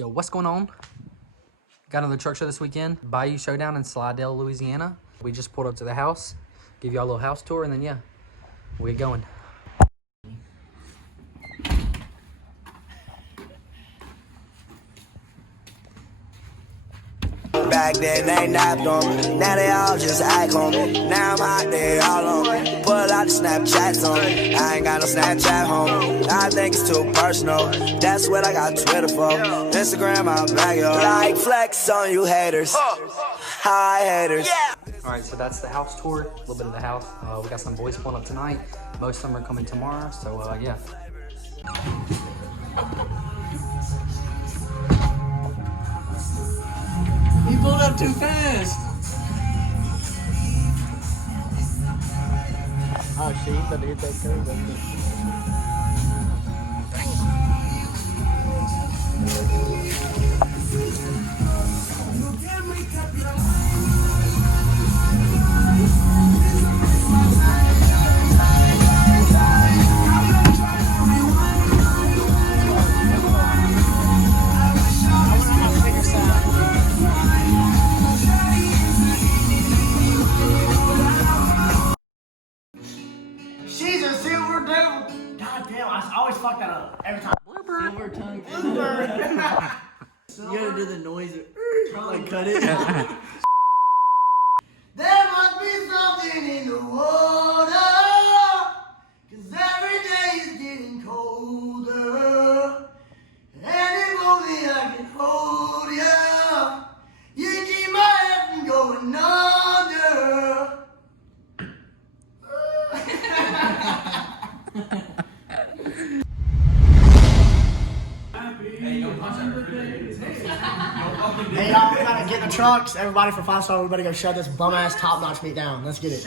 Yo, what's going on? Got another truck show this weekend. Bayou Showdown in Slidell, Louisiana. We just pulled up to the house. Give y'all a little house tour, and then, yeah, we'll get going. Back then they napped on me, now they all just act on me. Now I'm out there all on me, pull out the Snapchats on me. I ain't got no Snapchat homie, I think it's too personal. That's what I got Twitter for, Instagram I'm back, yo. Like flex on you haters, hi haters. Alright, so that's the house tour, a little bit of the house. We got some boys pulling up tonight. Most of them are coming tomorrow, so yeah. He pulled up too fast. Oh shit, he's about to hit that curve back I always fuck that up every time. Silver tongue. You gotta do the noise. Like cut it. There must be something in the water, 'cause every day is getting colder. And if only I could hold you, you keep my head from going under. Hey y'all, we gotta get the trucks. Everybody for 5 star, we better go shut this bum ass top notch meat down. Let's get it.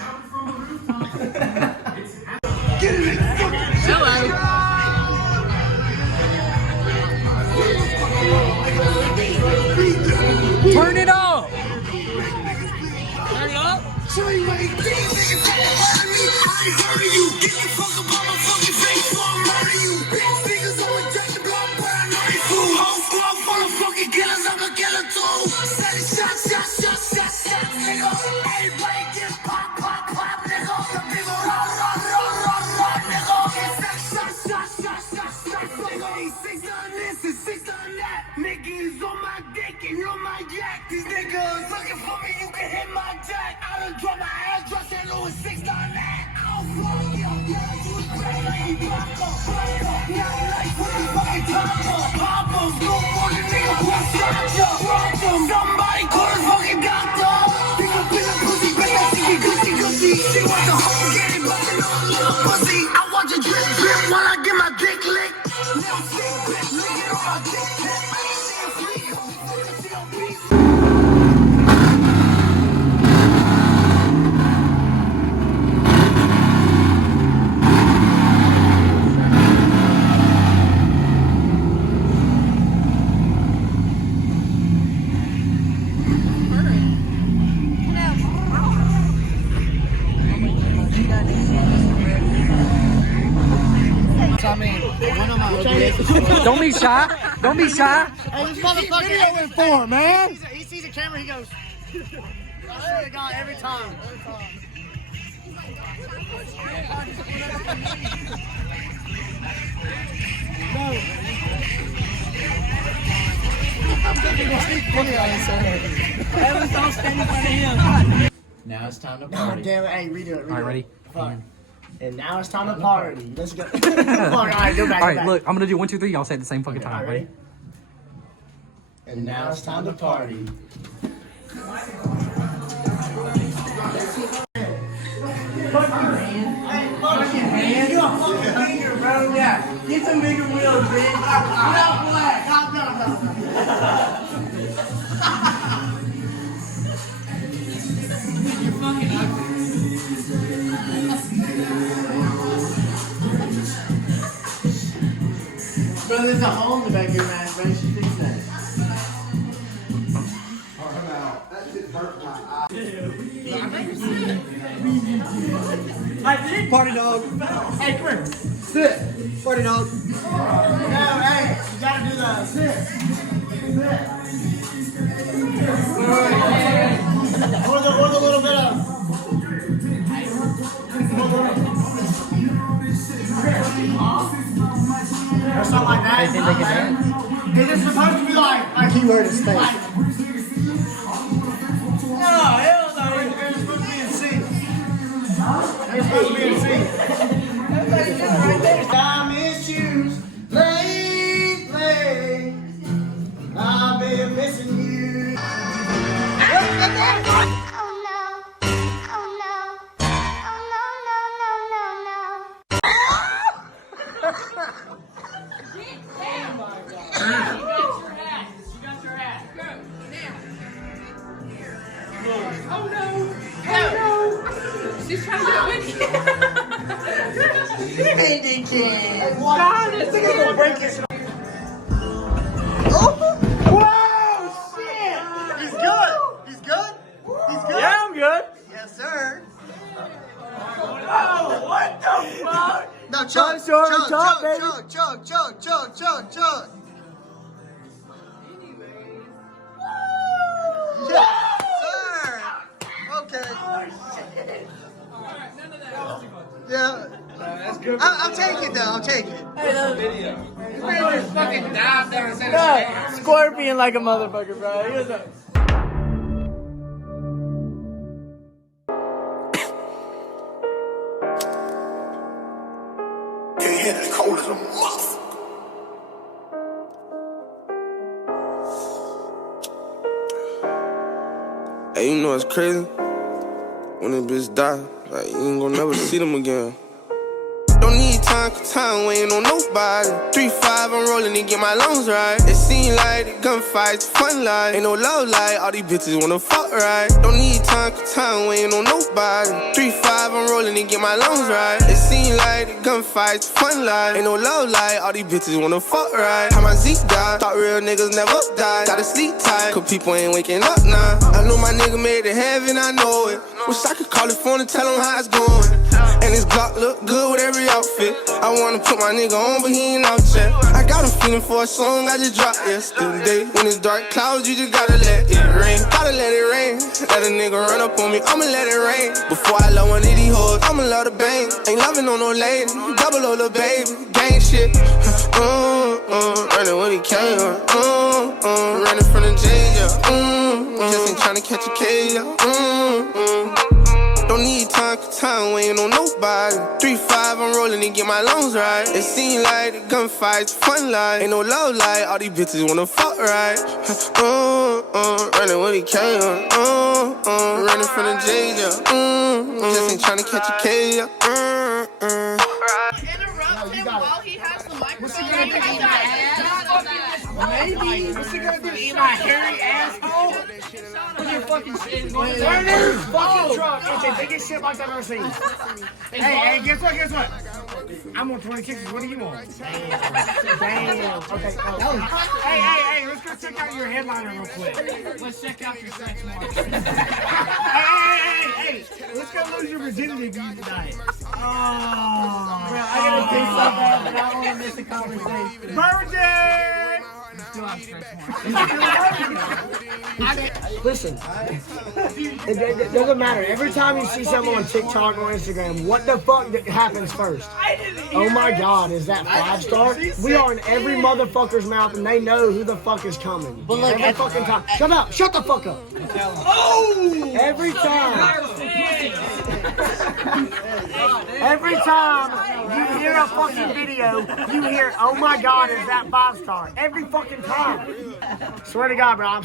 Turn it up! Turn it up. Niggas on my dick and on my jack. These niggas looking for me, you can hit my jack. I done dropped my address and Louis 6 on that. I'll fuck you, yeah, you was great like you not like what the fucking top pop em, no more than nigga, what's up, somebody call his fucking doctor. Pick up in the pussy, bet that she get gussy. She wants the whole game, bustin' on a little pussy. I watch it drip while I get my dick licked. Little sick bitch, lick it on my dick tip. Don't be shy. Don't be shy. Hey, this motherfucker video in form, man. He sees the camera, he goes. I swear to God, every time. Now it's time to God party. damn it, hey, redo it. Alright, ready? Fuck. And now it's time to party. Let's go. Alright, go back. Alright, look, I'm gonna do 1, 2, 3. Y'all say it at the same fucking time. Ready? And now it's time to party. You a fucking hater, bro. Yeah. Get some bigger wheels, bitch. Get out black. You're fucking ugly. Bro, there's a hole in the back of your man, bro. You should fix that. I did. Party dog. Hey, come here. Sit. Party dog. No, hey, you gotta do the sit. Hold a little bit up. That's not like that. They think they can dance. It is supposed to be like keyword is fake. No, hell no. It's supposed to be in C. It's supposed to be in C. Diamond shoes, play. I've been missing you. She's trying to get with you. God, this thing is gonna break his. Whoa, shit! He's good. He's good. He's good. Yeah, I'm good. Yes, sir. Oh, what the fuck? No, chug. Yes, sir. Okay. Yeah. That's good. I'll take it though. I'll take it. Fucking dive down and said Scorpion like a motherfucker, bro. He was a. It's cold as a motherfucker. Hey, you know it's crazy? When a bitch die, like, you ain't gonna never see them again. Don't need time, cause time waiting on nobody. 3-5, I'm rolling to get my lungs right. It seem like the gunfights, fun life. Ain't no love life, all these bitches wanna fuck right. Don't need time, cause time waiting on nobody. 3-5, I'm rolling to get my lungs right. It seem like the gunfights, fun life. Ain't no love life, all these bitches wanna fuck right. How my Zeke died, thought real niggas never die. Gotta sleep tight, cause people ain't waking up now. I know my nigga made it heaven, I know it. Wish I could call his phone and tell him how it's going. And his Glock look good with every outfit. I wanna put my nigga on, but he ain't out yet. I got him feeling for a song I just dropped yesterday. When it's dark clouds, you just gotta let it rain. Gotta let it rain. Let a nigga run up on me, I'ma let it rain. Before I love one of these hoes, I'ma love the bang. Ain't loving on no lady, double O the baby. Gang shit. Running when he came. Running from the jail. Just ain't tryna catch a case. Don't need time, cause time waiting on nobody. 3-5, I'm rolling to get my lungs right. It seem like the gunfights, fun life. Ain't no love life, all these bitches wanna fuck right. Running when he came. Running from the jail. Just ain't tryna catch a case. Interrupt him while he has the microphone. What's he gonna do? Eat my ass? Maybe. What's he gonna do? Eat my hairy asshole? Put your fucking shit in his fucking truck. It's the biggest shit like I've ever seen. Hey, guess what? I'm on 26. What do you want? Damn. Okay. Hey, let's go check out your headliner real quick. Let's check out your sex mark. Hey, let's go lose your virginity views tonight. Oh. Bro, I gotta do something, but I don't want to miss the conversation. Virgin! Listen, it doesn't matter. Every time you see someone on TikTok or Instagram, what the fuck happens first? Oh my God, is that 5-star? We are in every motherfucker's mouth, and they know who the fuck is coming. But look, every fucking time. Shut up! Shut the fuck up! Oh! Every time. Every time you hear a fucking video, you hear, "Oh my God, is that 5-star?" Every fucking time. Swear to God, bro.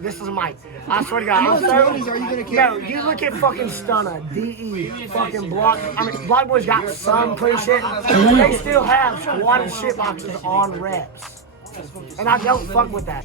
This is Mike. I swear to God. No, you look at fucking Stunna, DE, fucking Block. I mean, Block Boy's got some clean shit, but they still have squatted shit boxes on reps. And I don't fuck with that.